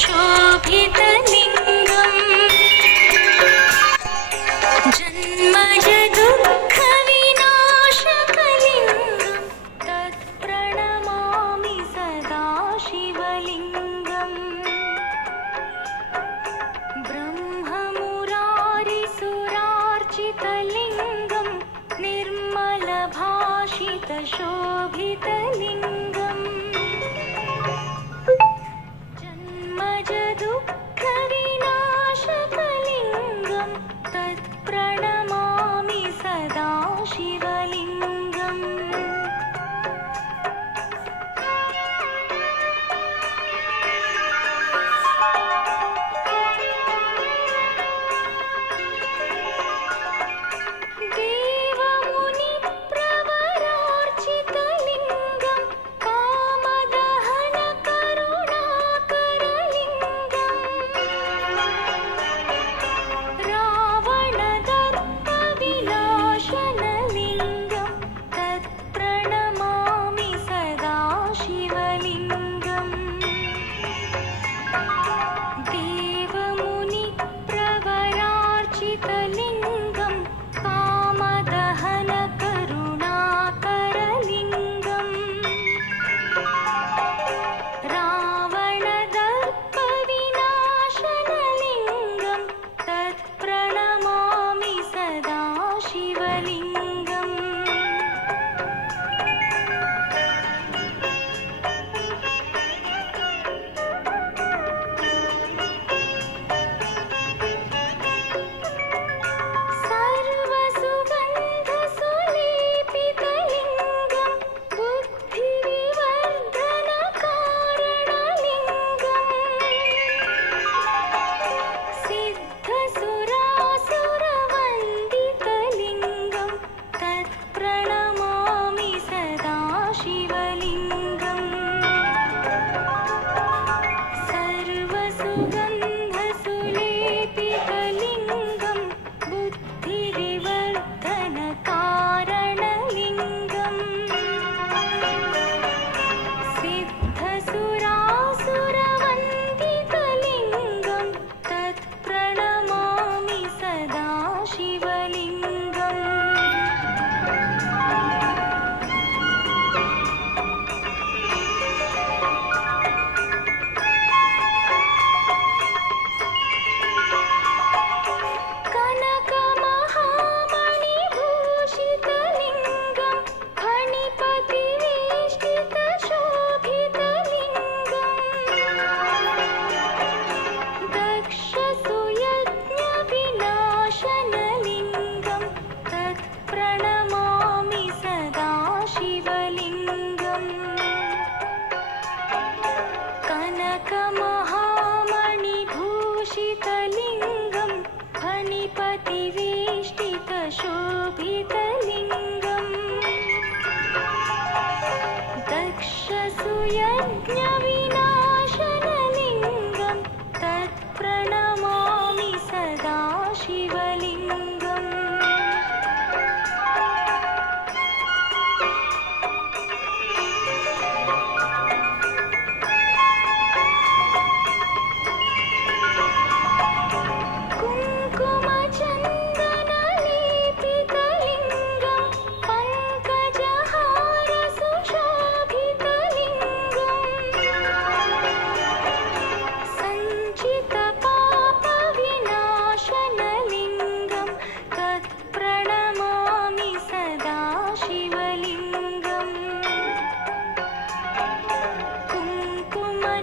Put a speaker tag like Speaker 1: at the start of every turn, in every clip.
Speaker 1: सुशोभितलिङ्गम् जन्मजदुःखविनाशकलिङ्गं तत्प्रणमामि सदा शिवलिङ्गम् ब्रह्ममुरारिसुरार्चितलिङ्गं निर्मलभाषितशोभितलिङ्गम् do? शिवलिङ्गम्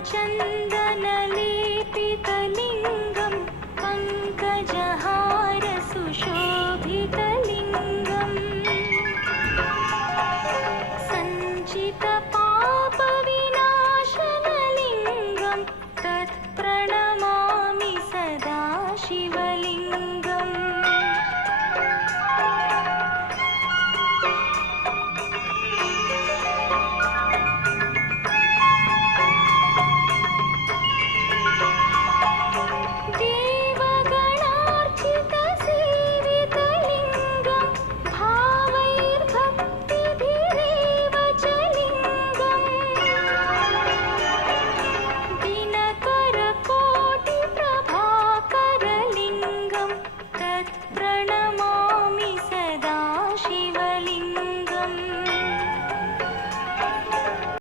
Speaker 1: 真。